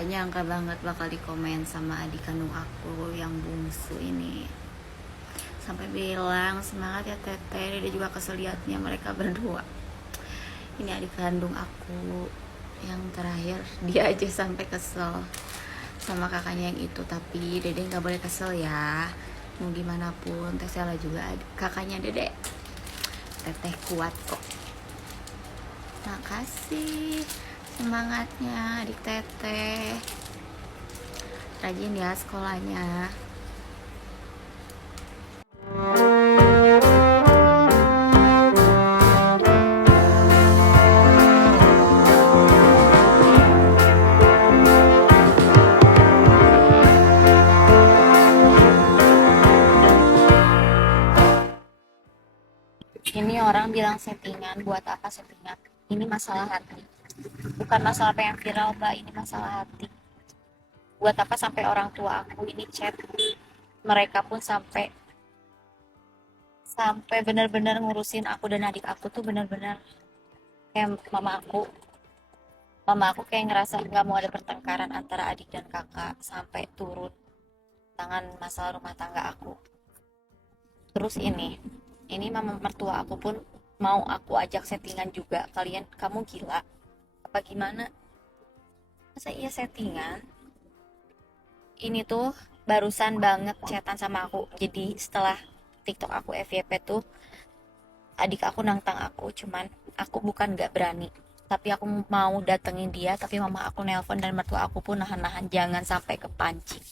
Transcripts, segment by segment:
Gak nyangka banget bakal dikomen sama adik kandung aku yang bungsu ini. Sampai bilang semangat ya teteh. Dia juga kesel liatnya mereka berdua. Ini adik kandung aku yang terakhir. Dia aja sampai kesel sama kakaknya yang itu. Tapi dede gak boleh kesel ya. Mau gimana pun teh Sela juga kakaknya dede. Teteh kuat kok. Makasih semangatnya adik teteh. Rajin ya sekolahnya. Ini orang bilang settingan, buat apa settingan? Ini masalah hati. Bukan masalah pengen viral, Mbak. Ini masalah hati. Buat apa sampai orang tua aku ini chat? Mereka pun sampai sampai benar-benar ngurusin aku dan adik aku tuh benar-benar kayak mama aku kayak ngerasa nggak mau ada pertengkaran antara adik dan kakak sampai turun tangan masalah rumah tangga aku. Terus ini mama mertua aku pun mau aku ajak settingan juga. Kamu gila apa gimana? Masa iya settingan? Ini tuh barusan banget chatan sama aku. Jadi setelah TikTok aku FYP tuh adik aku nantang aku, cuman aku bukan gak berani, tapi aku mau datengin dia, tapi mama aku nelpon dan mertua aku pun nahan-nahan jangan sampai kepancing.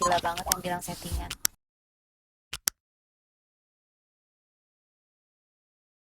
Gila banget yang bilang settingan.